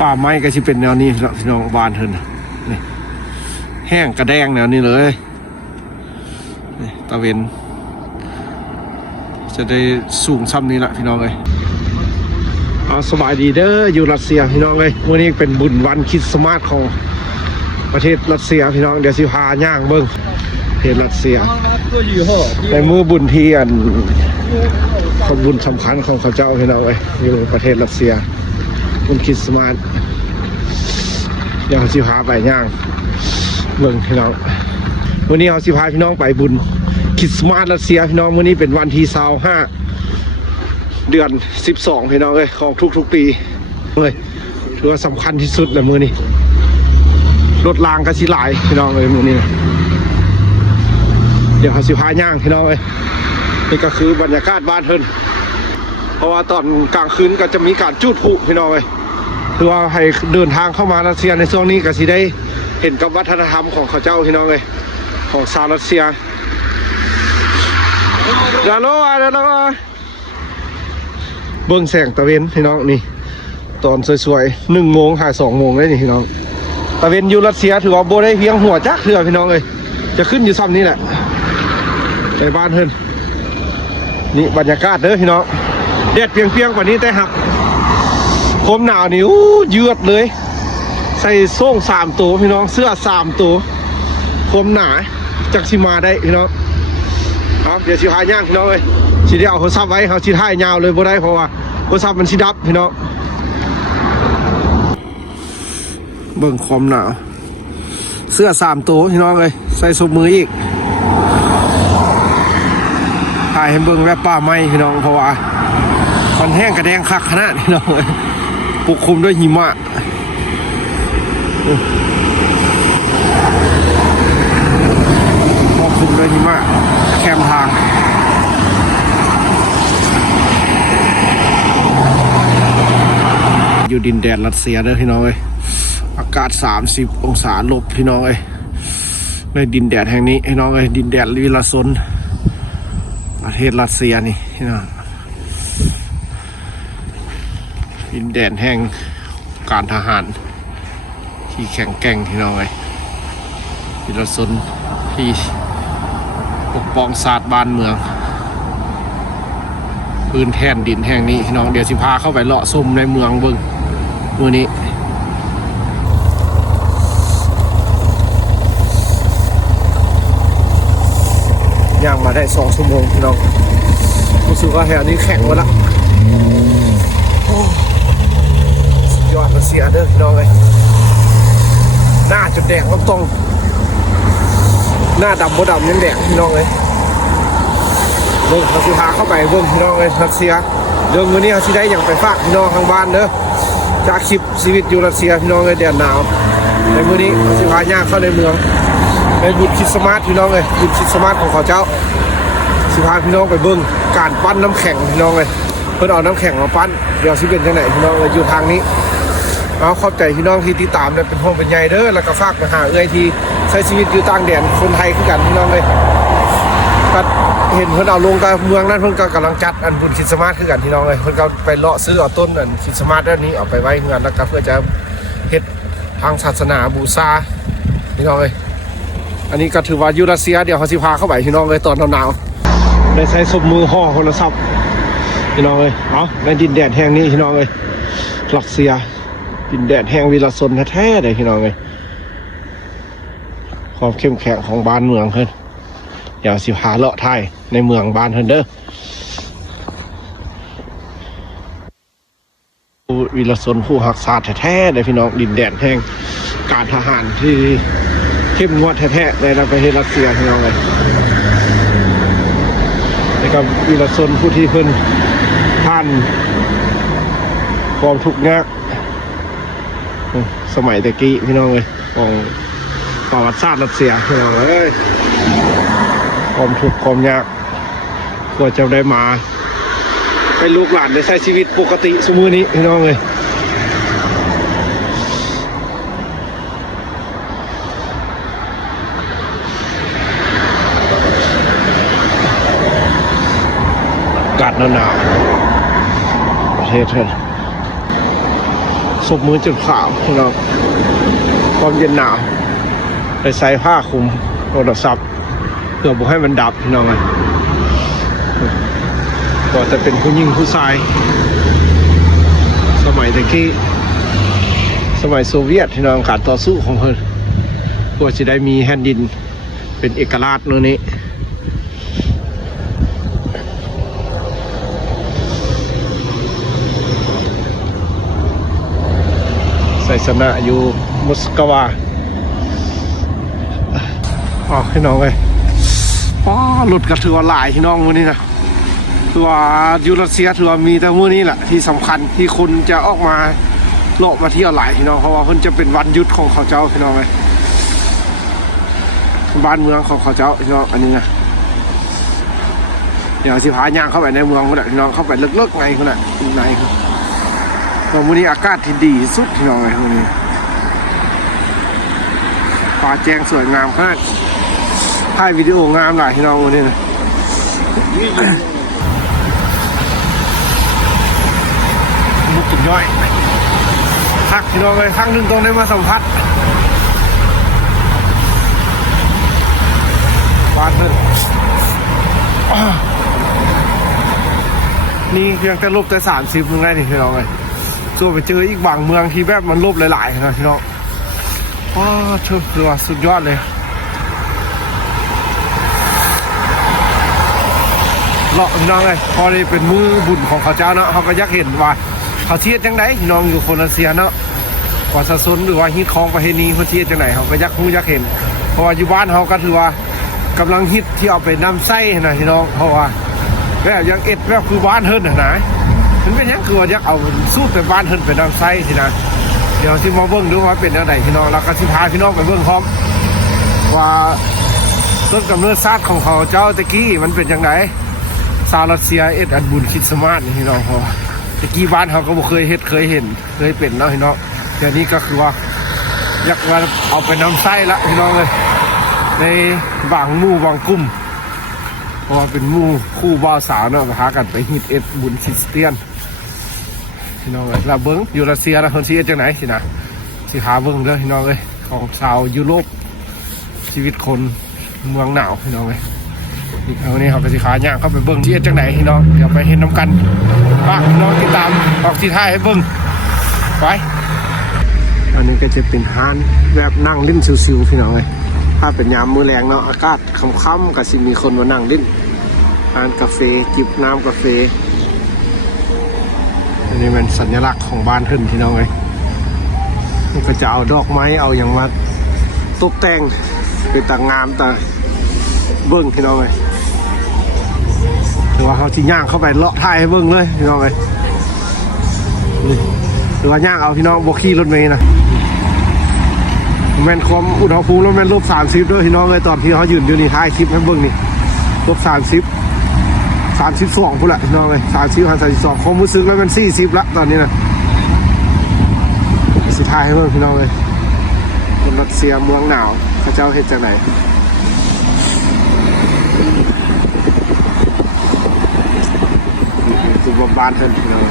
ป่าไม้ก็จะเป็นแนวนี้พี่น้องบานเถินนี่แห้งกระแดงแนวนี้เลยนี่ตะเวนจะได้สูงซ้ำนี้ละพี่น้องเลยสบายดีเด้ออยู่รัสเซียพี่น้องเลยวันนี้เป็นบุญวันคริสต์มาสของประเทศรัสเซียพี่น้องเดี๋ยวสิพาย่างเบิ้งประเทศรัสเซียในมือบุญที่อันคนบุญสำคัญของเขาเจ้าพี่น้องเลยอยู่ประเทศรัสเซียบุญคริสต์มาสเดี๋ยวสิพาไปย่างเบิ้งพี่น้องวันนี้เราสิพาพี่น้องไปบุญคริสต์มาสรัสเซียพี่น้องวันนี้เป็นวันที่25 เดือน 12พี่น้องเลยของทุกปีเลยถือว่าสำคัญที่สุดเลยมือนี้รถรางกระชิหลายพี่น้องเลยมือนี้เดี๋ยวเขาสิพาย่างพี่น้องเลยนี่ก็คือบรรยากาศบ้านเพิ่นเพราะว่าตอนกลางคืนก็จะมีการจุดพลุพี่น้องเลยถือว่าให้เดินทางเข้ามารัสเซียในช่วงนี้ก็สิได้เห็นกับวัฒนธรรมของเขาเจ้าพี่น้องเลยของชาวรัสเซียเดี๋ยวเราเบิ้งแสงตะเวนพี่น้องนี่ตอนสวยๆ1 โมงหา2 โมงเลยนี่พี่น้องตะเวนอยู่รัสเซียถือว่าโบได้เพียงหัวจักเถื่อพี่น้องเลยจะขึ้นอยู่ซ้ำนี้แหละในบ้านเพิ่นนี่บรรยากาศเด้อพี่น้องแดดเปรียงๆกว่านี้แต่หักความหนาวนี่เยือดเลยใส่โซ่ง3 ตัวพี่น้องเสื้อ3 ตัวความหนาจักสิมาได้พี่น้องครับเดี๋ยวสิพาย่างพี่น้องเลยสิได้เอาโทรศัพท์ไว้เขาสิถ่ายยาวเลยบ่ได้เพราะว่าโทรศัพท์มันสิดับพี่น้องเบิ่งความหนาวเสื้อ3 ตัวพี่น้องเลยใส่สมืออีกถ่ายให้เบิ่งแบบป่าไม้พี่น้องเพราะว่ามันแห้งกระแดงคักขนาดพี่น้องเลยปกคลุมด้วยหิมะปกคลุมด้วยหิมะแคมทางอยู่ดินแดนรัสเซียเด้อพี่น้องเอ้ยอากาศ30 องศาลบพี่น้องเอ้ยในดินแดนแห่งนี้พี่น้องเอ้ยดินแดนวิลาซนประเทศรัสเซียนี่พี่น้องดินแดนแห่งการทหารที่แข็งแกร่งพี่น้องเอ้ยวิลาซนที่ปกป้องศาสตร์บ้านเมืองพื้นแท่นดินแห่งนี้พี่น้องเดี๋ยวสิพาเข้าไปเลาะซุ่มในเมืองเบิ่งมื้อนี้ย่างมาได้2 ชั่วโมงพี่น้องรู้สึกว่าแถวนี้แข็งหมดละยอดรัสเซียเด้อพี่น้องเลยหน้าจุดแดงตรงหน้าดำบ่ดำยังแดงพี่น้องเลยเบิ่งเขาสิพาเข้าไปเบิ่งพี่น้องเลยรัสเซียเรื่องมื้อนี้เขาสิได้อย่างไปฝากพี่น้องทางบ้านเด้อจากคลิปชีวิตอยู่รัสเซียพี่น้องเลยแดดหนาวในมื้อนี้เขาสิพาย่างเข้าในเมืองในบุญคริสต์มาสพี่น้องเลยบุญคริสต์มาสของเขาเจ้าสิพาพี่น้องไปเบิ่งการปั้นน้ำแข็งพี่น้องเลยเพิ่นเอาน้ำแข็งมาปั้นเดี๋ยวสิเป็นจังไหนพี่น้องเลยอยู่ทางนี้เอาขอบใจพี่น้องที่ติดตามเนี่ยเป็นห่วงเป็นใยเด้อแล้วก็ฝากมาหาเอื้อยที่ใช้ชีวิตอยู่ต่างแดนคนไทยคือกันพี่น้องเลยก็เห็นเพิ่นเอาลงกับเมืองนั้นเพิ่นก็กำลังจัดอันบุญคริสต์มาสคือกันพี่น้องเลยเพิ่นก็ไปเลาะซื้อเอาต้นอันคริสต์มาสด้านนี้เอาไปไว้งานแล้วก็เพื่อจะเฮ็ดทางศาสนาบูชาพี่น้องเลยอันนี้ก็ถือว่าอยู่รัสเซียเดี๋ยวเขาสิพาเข้าไปพี่น้องเลยตอนหนาวๆได้ใช้สมมือห่อโทรศัพท์พี่น้องเลยเอาในดินแดนแห่งนี้พี่น้องเลยรัสเซียดินแดนแห่งวิลาซนแท้ๆเลยพี่น้องเลยความเข้มแข็งของบ้านเมืองเพิ่นเดี๋ยวสิพาเลาะไทยในเมืองบ้านเพิ่นเด้อวิลาซนผู้รักษาแท้ๆเลยพี่น้องดินแดนแห่งการทหารที่เข้มงวดแท้ๆในประเทศรัสเซียพี่น้องเลยแล้วก็วิลาซนผู้ที่เพิ่นผ่านความทุกข์ยากสมัยตะกี้พี่น้องเลยของประวัติศาสตร์รัสเซียพี่น้องเลยความทุกข์ความยากกว่าจะได้มาให้ลูกหลานได้ใช้ชีวิตปกติสมือนี้พี่น้องเลยอากาศหนาวประเทศเพิ่น ศพมือจนขาวพี่น้องความเย็นหนาวไปใส่ผ้าคลุมโทรศัพท์เพื่อบอกให้มันดับพี่น้องไงก็จะเป็นผู้หญิงผู้ชายสมัยตะกี้สมัยโซเวียตพี่น้องการต่อสู้ของเพิ่นเพื่อจะได้มีแผ่นดินเป็นเอกราชโน่นนี้ไซสนะอยู่มอสกวาอ๋อพี่น้องเลยอ๋อหลุดกระถือว่าหลายพี่น้องวันนี้นะถือว่ายูรัสเซียถือว่ามีแต่มื้อนี้แหละที่สำคัญที่คนจะออกมาโลกมาเที่ยวหลายพี่น้องเพราะว่าเพิ่นจะเป็นวันหยุดของเขาเจ้าพี่น้องเลยบ้านเมืองของเขาเจ้าพี่น้องอันนี้นะเดี๋ยวสิพาย่างเข้าไปในเมืองคนละพี่น้องเข้าไปเลิกๆไงคนละในวันนี้อากาศที่ดีสุดพี่น้องเลยวันนี้ฟ้าแจ้งสวยงามมากถ่ายวิดีโองามหลายพี่น้องวันนี้นะมุกกินย่อยพักพี่น้องเลยครั้งหนึ่งต้องได้มาสัมผัสบ้านเพิ่นนี่เพียงแต่ลบแต่30นึงไงนี่พี่น้องเลยส่วนไปเจออีกบางเมืองที่แบบมันลบหลายๆนะพี่น้องว้าวถือว่าสุดยอดเลยเลาะพี่น้องเลยพอได้เป็นมือบุญของเขาเจ้าเนาะเขาก็อยากเห็นว่าเขาเทียดจังไดพี่น้องอยู่คนรัสเซียเนาะกว่าศาสนหรือว่าฮิตของประเพณีเขาเทียดจังไหนเขาก็อยากรู้อยากเห็นเพราะว่าอยู่บ้านเขาก็ถือว่ากำลังฮิตที่เอาไปน้ำไส้นะพี่น้องเพราะว่าแบบยังเอ็ดแบบคือบ้านเฮิร์นนะมันเป็นยังคือว่าอยากเอาสู้ไปบ้านเฮิร์นไปน้ำไส้สินะเดี๋ยวที่มาเบิ้งดูว่าเป็นยังไงพี่น้องแล้วก็สิพาพี่น้องไปเบิ้งพร้อมว่าต้นกำเนิดชาติของเขาเจ้าตะกี้มันเป็นยังไงชาวรัสเซียเอ็ดอันบุญคริสต์มาสนี่พี่น้องเพราะตะกี้บ้านเขาก็บ่เคยเฮ็ดเคยเห็นเคยเป็นเนาะพี่น้องเดี๋ยวนี้ก็คือว่าอยากว่าเอาไปน้ำไส้ละพี่น้องเลยในบางหมู่บางกลุ่มเพราะว่าเป็นหมู่คู่บ่าวสาวเนาะพากันไปฮิตเอ็ดบุญคริสเตียนพี่น้องเลยเราเบิ้งอยู่รัสเซียนะคนที่เอ็ดจังไหนสินะสิหาเบิ้งเด้อพี่น้องเลยของชาวยุโรปชีวิตคนเมืองหนาวพี่น้องเลยวันนี้เขาไปสิขาย่างเข้าไปเบิ้งที่เอ็ดจังไหนพี่น้องเดี๋ยวไปเห็นน้ำกันฝากพี่น้องติดตามออกที่ท้ายให้เบิ้งไปอันนี้ก็จะเป็นฮานแบบนั่งลิ้นซิวๆพี่น้องเลยถ้าเป็นยามมื้อแรงเนาะอากาศค่ำๆก็สิมีคนมานั่งลิ้นทานกาแฟจิบน้ำกาแฟอันนี้เป็นสัญลักษณ์ของบ้านเพิ่นพี่น้องเลยมันก็จะเอาดอกไม้เอาอย่างมาตกแต่งเป็นต่างงามต่างเบิ้งพี่น้องเลยหรือว่าเขาที่ย่างเข้าไปเลาะท้ายให้เบิ้งเลยพี่น้องเลยหรือว่าย่างเอาพี่น้องโบกี้รถเมย์นะแมนความอุณหภูมิแล้วแมนลบ30ด้วยพี่น้องเลยตอนที่เขายืนอยู่นี่ท้ายคลิปให้เบิ้งนี่ลบ32พุ่นแหละพี่น้องเลย32ความรู้สึกแล้วมัน40ละตอนนี้นะสุดท้ายให้เบิ้งพี่น้องเลยคนรัสเซียเมืองหนาวพระเจ้าเฮ็ดจากไหนคือบ้านเพิ่นพี่น้อง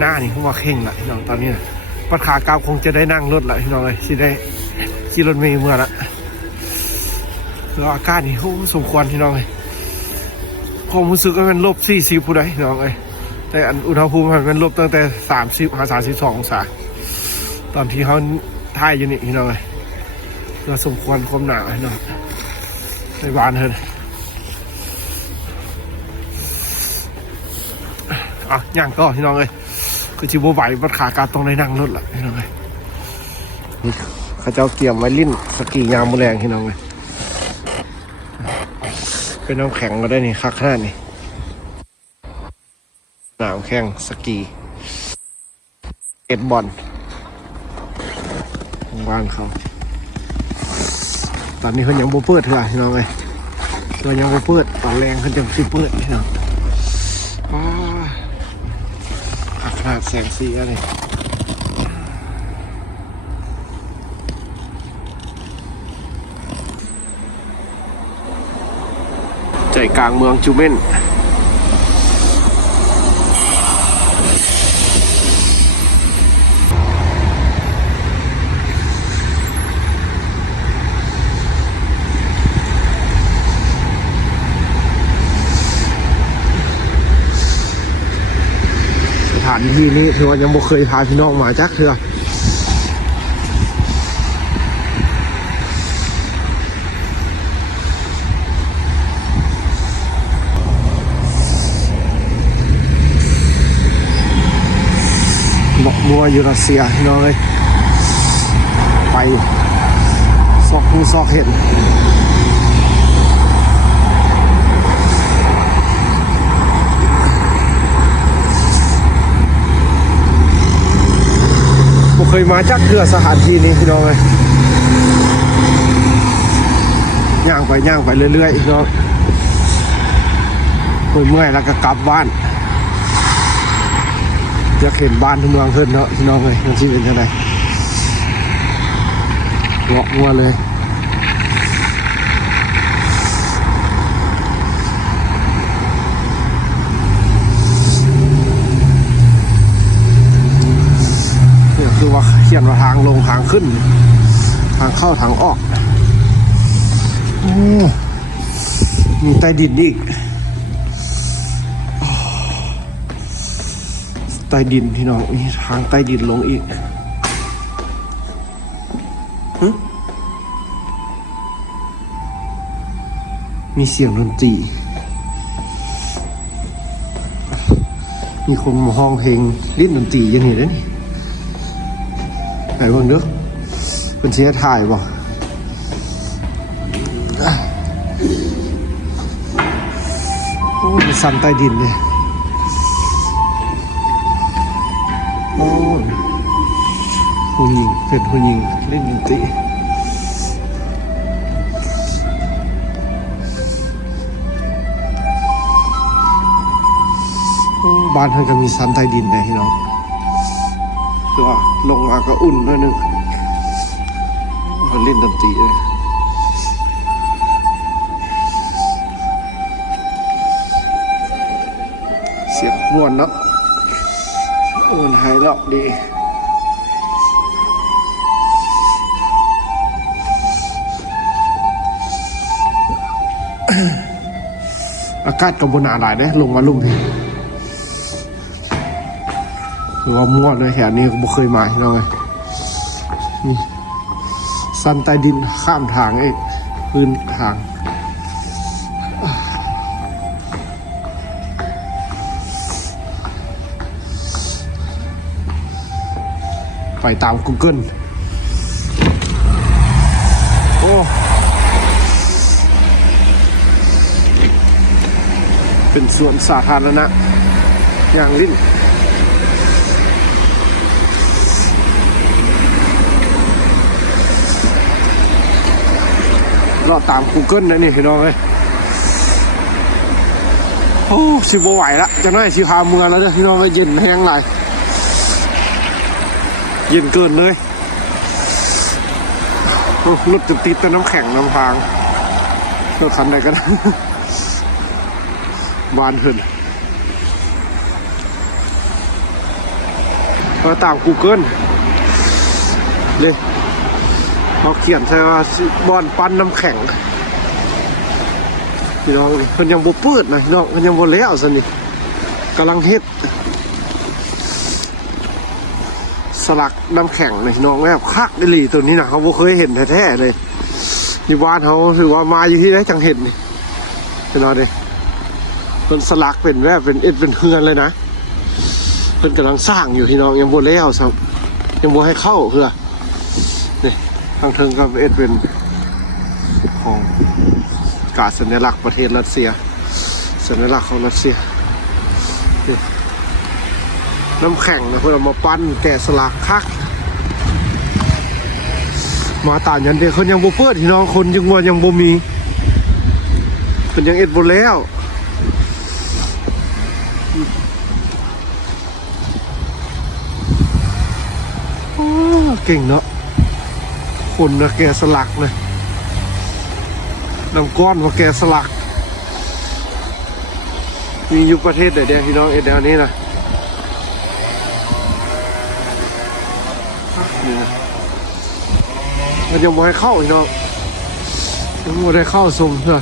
หน้านี่เขาว่าเข่งละพี่น้องตอนนี้นะปัดขากาวคงจะได้นั่งรถละพี่น้องเลยที่ได้ขี่รถเมล์เมื่อละแล้วอากาศนี่โอ้สมควรพี่น้องเลยความรู้สึกว่ามันลบ40ผู้ใดพี่น้องเลยแต่อุณหภูมิมันลบตั้งแต่32 องศาตอนที่เขาถ่ายอยู่นี่พี่น้องเลยเราสมควรความหนาวพี่น้องในบ้านเถอะอ่ะย่างก็พี่น้องเลยคือจิบไหวบัดขาการตรงในนั่งรถละพี่น้องเลยเขาเจ้าเตรียมไว้ลิ้นสกียามมือแรงพี่น้องเลยเป็นน้ำแข็งก็ได้นี่คักขนาดนี้หนาวแข็งสกีเอ็ดบอลของบ้านเขาตอนนี้เขายังโบเปิดเถอะพี่น้องเลยตัวยังโบเปิดตอนแรงเขาจะสิเปิดพี่น้องขนาดแสงสีอะไร ใจกลางเมืองจูเมนสถานที่นี้ถือว่ายังไม่เคยพาพี่น้องมาจักเถื่อมัวอยู่รัสเซียพี่น้องเลยไปซอกหูซอกเห็นผมเคยมาจักเรือสถานที่นี้พี่น้องเลยย่างไปเรื่อยๆพี่น้องเมื่อยแล้วก็กลับบ้านจะเห็นบ้านทุกเมืองเพิ่นเนาะพี่น้องเลยมันสิเป็นยังไงเงาะงัวเลยนี่คือว่าเขียนว่าทางลงทางขึ้นทางเข้าทางออกโอ้มีใต้ดินอีกใต้ดินพี่น้องมีทางใต้ดินลงอีกมีเสียงดนตรีมีคนมาห้องเพลงเล่นดนตรียังเห็นเลยนี่ไหนบ้างเด้อเป็นเชียร์ถ่ายบ่โอ้มีซันใต้ดินเลยโอ้ผู้หญิงเป็นผู้หญิงเล่นดนตรีบ้านเธอก็มีซันใต้ดินเลยพี่น้องคือว่าลงมาก็อุ่นด้วยนึงเขาเล่นดนตรีเลยเสียงม่วนเนาะมันหายรอบดีอากาศกับบนหลายลงมาลุ่มพี่คือว่ามั่วเลยแถวนี้ก็ไม่เคยมาเลยนี่ซันใต้ดินข้ามทางเองพื้นทางไปตาม Google โอ้เป็นสวนสาธารณะอย่างลิ้นเราตาม Google นะนี่พี่น้องเลยโอ้ชิบไหวละจะน้อยชิพาเมืองแล้วเนี่ยพี่น้องเลยเย็นแห้งไหลเย็นเกินเลยรถจะติดแต่น้ำแข็งน้ำพางรถคันใดกันบานเหินเราตาม Google เลยเขาเขียนใช่ว่าบอนปั้นน้ำแข็งพี่น้องเพิ่นยังบ่เปิดนะพี่น้องเพิ่นยังบ่แล้วซะนี่กำลังเฮ็ดสลักน้ำแข็งเลยพี่น้องแบบคักได้หลีตัวนี้นะเขาบ่เคยเห็นแท้ๆเลยอยู่บ้านเขาถือว่ามาอยู่ที่ไหนจังเห็นนี่พี่น้องดิเพิ่นสลักเป็นแบบเป็นเฮือนเลยนะเพิ่นกำลังสร้างอยู่พี่น้องยังบ่แล้วซ้ำยังบ่ให้เข้าเพื่อนี่ทางเทิงก็เป็นของการสัญลักษณ์ประเทศรัสเซียสัญลักษณ์ของรัสเซียน้ำแข็งนะเพื่อเอามาปั้นแกะสลักคักมาต่างยันเดียวเขายังบ่เปิดพี่น้องคนยังว่ายังบ่มีคนยังเอ็ดบ่แล้วเก่งเนาะคนนะแกะสลักนะน้ำก้อนว่าแกะสลัก มีอยู่ประเทศเดียวพี่น้องเอ็ดแนวนี้นะนี่นะมันยังไม่ให้เข้าพี่น้องยังไม่ได้เข้าซุ่มเพื่อ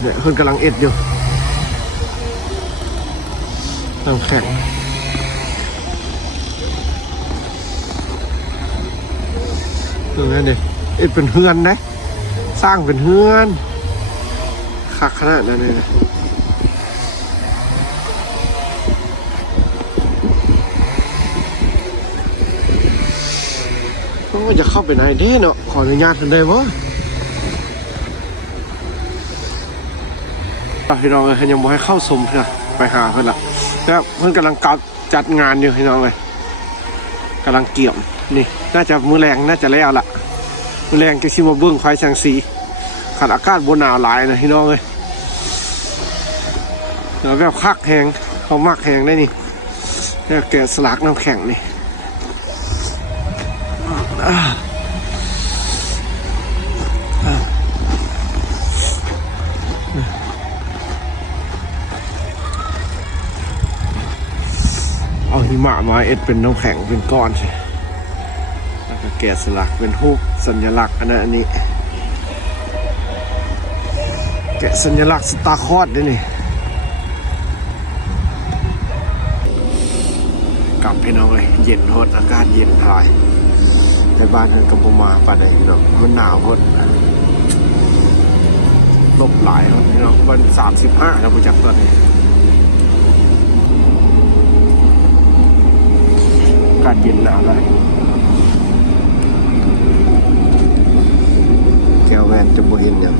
เนี่ยเพิ่นกำลังเอ็ดอยู่น้ำแข็งตรงนั้นดิเอ็ดเป็นเฮือนนะสร้างเป็นเฮือนคักขนาดนั้นเลยนะว่าจะเข้าไปไหนเด้เนาะขออนุญาตกันได้บ่พี่น้องเลยยังบ่ให้เข้าชมเพื่อไปหาเพื่อนละแล้วเพื่อนกำลังจัดงานอยู่พี่น้องเลยกำลังเกี่ยมนี่น่าจะมื้อแรงน่าจะแล้วละมื้อแรงจะชิมมาเบิ้งควายแสงสีขัดอากาศบนหนาวหลายนะพี่น้องเลยแล้วแบบคักแหงเขามักแหงได้นี่แล้วแกะสลักน้ำแข็งนี่เอาหิมะมาเอ็ดเป็นน้ำแข็งเป็นก้อนใช่แล้วก็แกะสลักเป็นรูปสัญลักษณ์อันนี้แกะสัญลักษณ์สตาร์คอร์ดด้วยนี่กลับพี่น้องเลยเย็นโหดอากาศเย็นพลายในบ้านเธอกำปมาป่านไหนพี่น้องมันหนาวโหดลบหลายครับพี่น้องวัน35เราไปจับตอนนี้อากาศเย็นหนาวเลยแก้วแวนจะบ่เห็นยัง